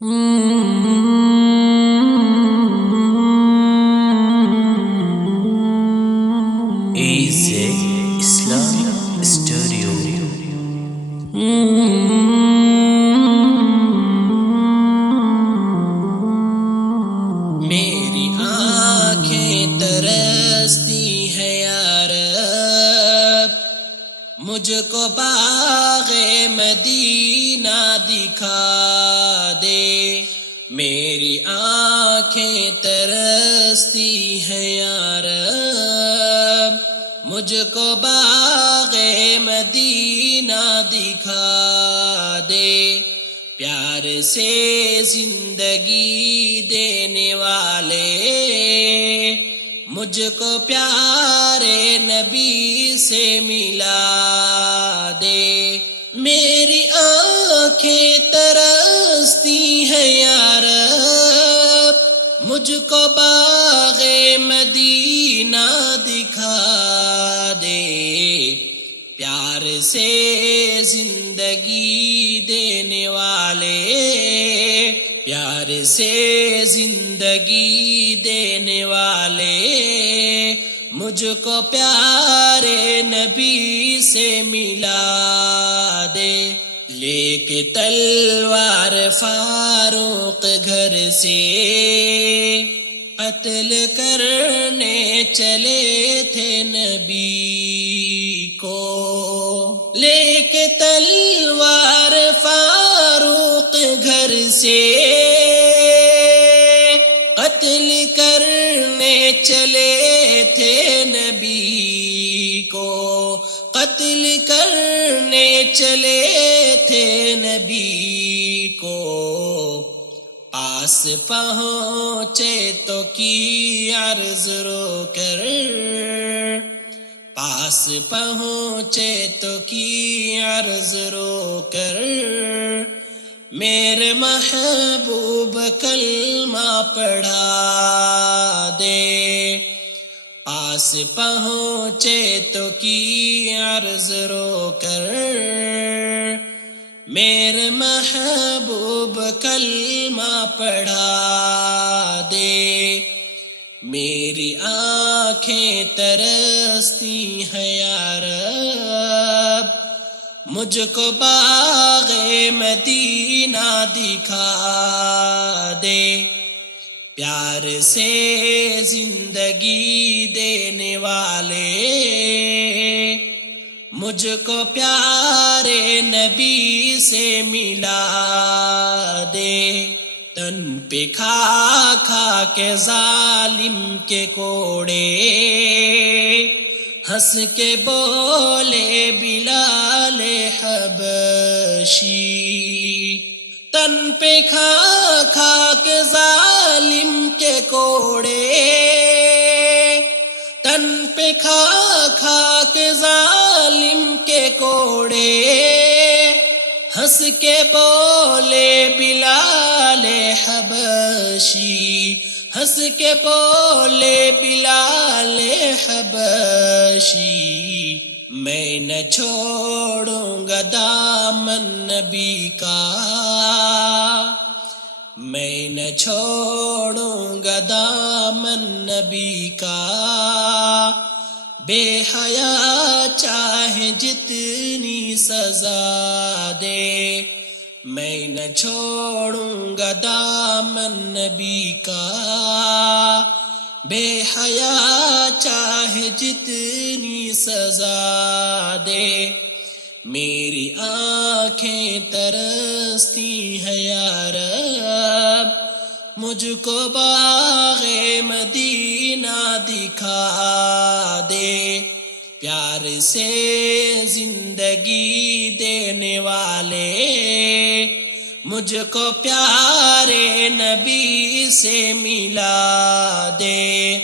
Easy Islam Studio. میری آنکھیں ترستی ہے یار، مجھ کو باغ مدینہ دکھا دے۔ میری آنکھیں ترستی ہے یار، مجھ کو باغ مدینہ دکھا دے۔ پیار سے زندگی دینے والے مجھ کو پیارے نبی سے ملا دے۔ میری آنکھیں ترستی ہیں یار، مجھ کو باغ مدینہ دکھا دے۔ پیار سے زندگی دینے والے، پیار سے زندگی دینے والے مجھ کو پیارے نبی سے ملا دے۔ لے کے تلوار فاروق گھر سے قتل کرنے چلے تھے نبی کو۔ لے کے تلوار فاروق گھر سے قتل کرنے چلے تھے نبی کو، قتل کرنے چلے تھے نبی کو۔ پاس پہنچے تو کی عرض رو کر، پاس پہنچے تو کی عرض رو کر، میرے محبوب کلمہ پڑھا دے۔ پاس پہنچے تو کی عرض رو کر، میرے محبوب کلمہ پڑھا دے۔ میری آنکھیں ترستی ہیں یار، مجھ کو باغ مدینہ دکھا دے۔ پیار سے زندگی دینے والے مجھ کو پیارے نبی سے ملا دے۔ تن پہ کھا کھا کے ظالم کے کوڑے، ہنس کے بولے بلال حبشی۔ تن پہ کھا کھا کے ظالم کے کوڑے، تن پہ کھا کھا کے ظالم کے کوڑے، ہنس کے بولے بلال حبشی، ہنس کے بولے بلال حبشی۔ میں نہ چھوڑوں گا دامن نبی کا، میں نہ چھوڑوں گا دامن نبی کا۔ بے حیا چاہے جتنی سزا دے، میں نہ چھوڑوں گا دامن نبی کا۔ بے حیا چاہے جتنی سزا دے۔ میری آنکھیں ترستی ہیں یار، مجھ کو باغ مدینہ دکھا دے۔ پیار سے زندگی دینے والے مجھ کو پیارے نبی سے ملا دے۔